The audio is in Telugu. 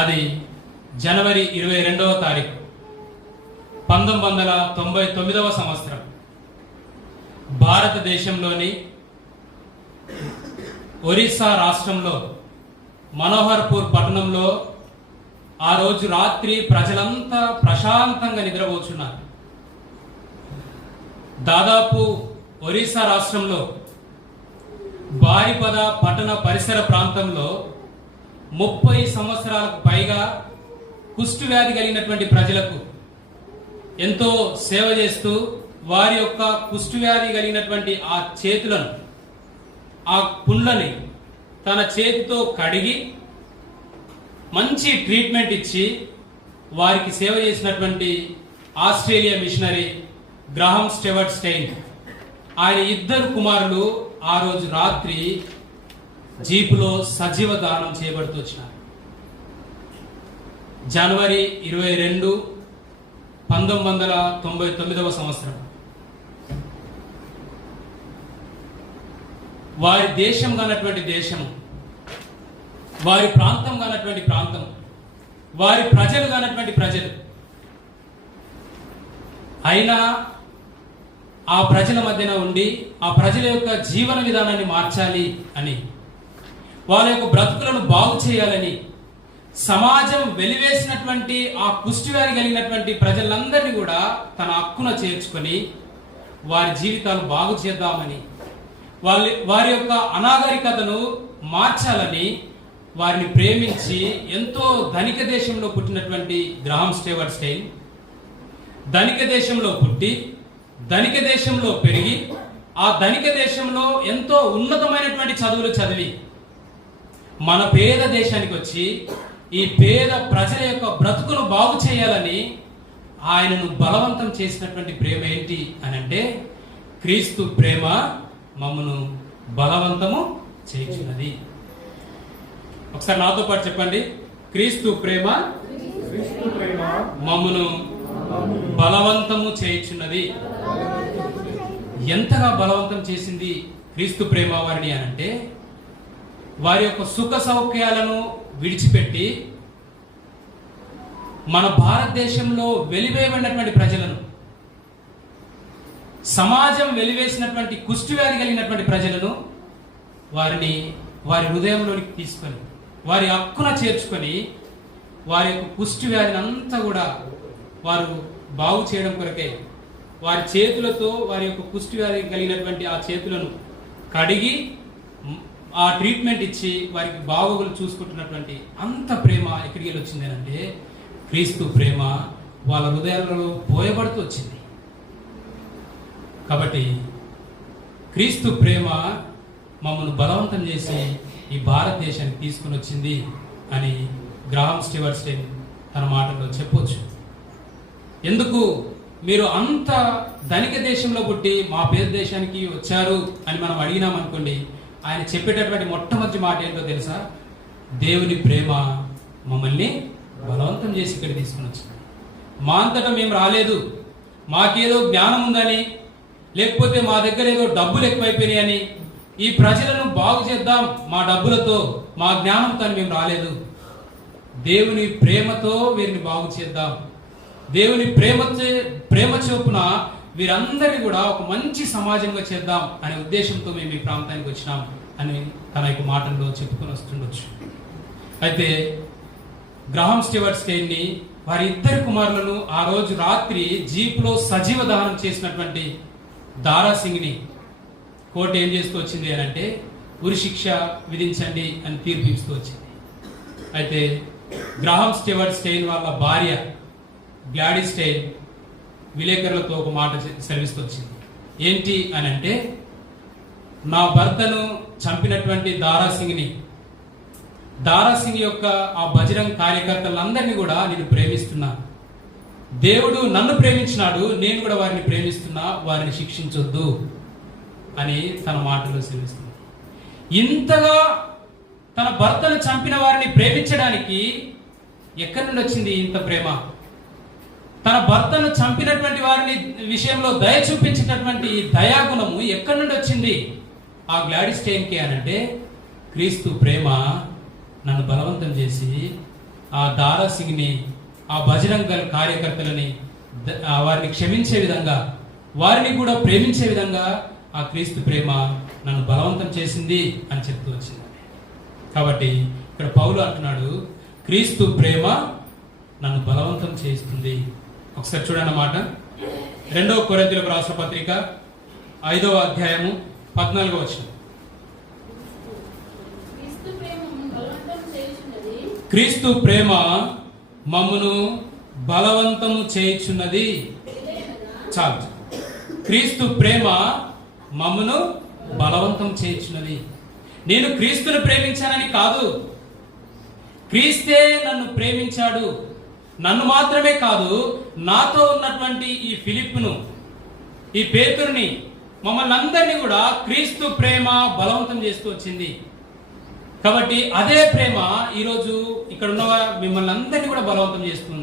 అది జనవరి 22వ తారీఖు 1999వ సంవత్సరం భారతదేశంలోని ఒరిస్సా రాష్ట్రంలో మనోహర్పూర్ పట్టణంలో ఆ రోజు రాత్రి ప్రజలంతా ప్రశాంతంగా నిద్రపోతున్నారు. దాదాపు ఒరిస్సా రాష్ట్రంలో బారిపద పట్టణ పరిసర ప్రాంతంలో 30 సంవత్సరాలకు పైగా కుష్టు వ్యాధి కలిగినటువంటి ప్రజలకు ఎంతో సేవ చేస్తూ వారి యొక్క కుష్టు వ్యాధి కలిగినటువంటి ఆ చేతులను, ఆ పుండ్లని తన చేతితో కడిగి మంచి ట్రీట్మెంట్ ఇచ్చి వారికి సేవ చేసినటువంటి ఆస్ట్రేలియా మిషనరీ గ్రాహం స్టెవర్ట్ స్టెయిన్, ఆయన 2 కుమారులు ఆ రోజు రాత్రి జీపులో సజీవ దానం చేయబడుతూ వచ్చినారు. జనవరి 22, 1999వ సంవత్సరం. వారి దేశం కానటువంటి దేశము, వారి ప్రాంతం కానటువంటి ప్రాంతం, వారి ప్రజలు కానటువంటి ప్రజలు, అయినా ఆ ప్రజల మధ్యన ఉండి ఆ ప్రజల యొక్క జీవన విధానాన్ని మార్చాలి అని, వాళ్ళ యొక్క బ్రతుకులను బాగు చేయాలని సమాజం వెలివేసినటువంటి ఆ కుష్టి వ్యాధి కలిగినటువంటి ప్రజలందరినీ కూడా తన హక్కున చేర్చుకొని వారి జీవితాలు బాగు చేద్దామని, వారి యొక్క అనాగరికతను మార్చాలని వారిని ప్రేమించి ఎంతో ధనిక దేశంలో పుట్టినటువంటి గ్రాహం స్టెవర్ట్ స్టెయిన్ ధనిక దేశంలో పుట్టి ధనిక దేశంలో పెరిగి ఆ ధనిక దేశంలో ఎంతో ఉన్నతమైనటువంటి చదువులు చదివి మన పేద దేశానికి వచ్చి ఈ పేద ప్రజల యొక్క బ్రతుకును బాగు చేయాలని ఆయనను బలవంతం చేసినటువంటి ప్రేమ ఏంటి అని అంటే, క్రీస్తు ప్రేమ మమ్మను బలవంతము చేయుచున్నది. ఒకసారి నాతో పాటు చెప్పండి, క్రీస్తు ప్రేమ మమ్మను బలవంతము చేయుచున్నది. ఎంతగా బలవంతం చేసింది క్రీస్తు ప్రేమ వారిని అనంటే, వారి యొక్క సుఖ సౌఖ్యాలను విడిచిపెట్టి మన భారతదేశంలో వెలివేయబడినటువంటి ప్రజలను, సమాజం వెలివేసినటువంటి కుష్టి వ్యాధి కలిగినటువంటి ప్రజలను వారి హృదయంలోనికి తీసుకొని వారి హక్కున చేర్చుకొని వారి యొక్క కుష్టి వ్యాధిని అంతా కూడా వారు బాగు చేయడం కొరకే వారి చేతులతో వారి యొక్క కుష్టి వ్యాధి కలిగినటువంటి ఆ చేతులను కడిగి ఆ ట్రీట్మెంట్ ఇచ్చి వారికి బాగోగులు చూసుకుంటున్నటువంటి అంత ప్రేమ ఎక్కడికి వెళ్ళి వచ్చింది అంటే, క్రీస్తు ప్రేమ వాళ్ళ హృదయాలలో పోయబడుతూ వచ్చింది. కాబట్టి క్రీస్తు ప్రేమ మమ్మల్ని బలవంతం చేసి ఈ భారతదేశానికి తీసుకుని వచ్చింది అని గ్రాహం స్టెవర్ట్ స్టెయిన్ తన మాటల్లో చెప్పొచ్చు. ఎందుకు మీరు అంత ధనిక దేశంలో పుట్టి మా పేద దేశానికి వచ్చారు అని మనం అడిగినామనుకోండి, ఆయన చెప్పేటటువంటి మొట్టమొదటి మాట ఏంటో తెలుసా? దేవుని ప్రేమ మమ్మల్ని బలవంతం చేసి ఇక్కడ తీసుకుని వచ్చింది. మా అంతటా మేము రాలేదు, మాకేదో జ్ఞానం ఉందని, లేకపోతే మా దగ్గర ఏదో డబ్బులు ఎక్కువైపోయినాయని, ఈ ప్రజలను బాగు చేద్దాం మా డబ్బులతో మా జ్ఞానంతో మేము రాలేదు. దేవుని ప్రేమతో వీరిని బాగు చేద్దాం, దేవుని ప్రేమ చొప్పున వీరందరినీ కూడా ఒక మంచి సమాజంగా చేద్దాం అనే ఉద్దేశంతో మేము ఈ ప్రాంతానికి వచ్చినాం అని తన యొక్క మాటల్లో చెప్పుకొని వస్తుండొచ్చు. అయితే గ్రాహం స్టెవర్ట్ స్టెయిన్ని వారి 2 కుమారులను ఆ రోజు రాత్రి జీపులో సజీవ దహనం చేసినటువంటి దారాసింగ్ని కోర్టు ఏం చేస్తూ వచ్చింది అని అంటే, ఉరిశిక్ష విధించండి అని తీర్పు ఇస్తూ వచ్చింది. అయితే గ్రాహం స్టెవర్ట్ స్టెయిన్ వాళ్ళ భార్య గ్లాడీస్ స్టెయిన్ విలేకరులతో ఒక మాట సెలవిస్తూ వచ్చింది. ఏంటి అని అంటే, నా భర్తను చంపినటువంటి దారాసింగ్ యొక్క ఆ బజరంగ్ కార్యకర్తలందరినీ కూడా నేను ప్రేమిస్తున్నా, దేవుడు నన్ను ప్రేమించినాడు, నేను కూడా వారిని ప్రేమిస్తున్నా, వారిని శిక్షించొద్దు అని తన మాటలో సెలవిస్తుంది. ఇంతగా తన భర్తను చంపిన వారిని ప్రేమించడానికి ఎక్కడి నుండి వచ్చింది ఇంత ప్రేమ? తన భర్తను చంపినటువంటి వారిని విషయంలో దయ చూపించినటువంటి దయాగుణము ఎక్కడి నుండి వచ్చింది ఆ గ్లాడీస్ స్టెయిన్కి అనంటే, క్రీస్తు ప్రేమ నన్ను బలవంతం చేసి ఆ దారా సింగ్ని, ఆ బజరంగ్ దళ్ కార్యకర్తలని వారిని క్షమించే విధంగా, వారిని కూడా ప్రేమించే విధంగా ఆ క్రీస్తు ప్రేమ నన్ను బలవంతం చేసింది అని చెప్తూ వచ్చింది. కాబట్టి ఇక్కడ పౌలు అంటున్నాడు, క్రీస్తు ప్రేమ నన్ను బలవంతం చేస్తుంది. ఒకసారి చూడండి అన్నమాట. 2 కొరింథీయులకు రాసిన పత్రిక 5వ అధ్యాయము 14వ వచనం. క్రీస్తు ప్రేమ మమ్మును బలవంతము చేయుచున్నది. చాలు. క్రీస్తు ప్రేమ మమ్మును బలవంతం చేయుచున్నది. నేను క్రీస్తును ప్రేమించానని కాదు, క్రీస్తే నన్ను ప్రేమించాడు. నన్ను మాత్రమే కాదు, నాతో ఉన్నటువంటి ఈ ఫిలిప్పును, ఈ పేతురుని, మమ్మల్ని అందరినీ కూడా క్రీస్తు ప్రేమ బలవంతం చేస్తూ వచ్చింది. కాబట్టి అదే ప్రేమ ఈరోజు ఇక్కడ ఉన్న మిమ్మల్ని అందరినీ కూడా బలవంతం చేస్తుంది.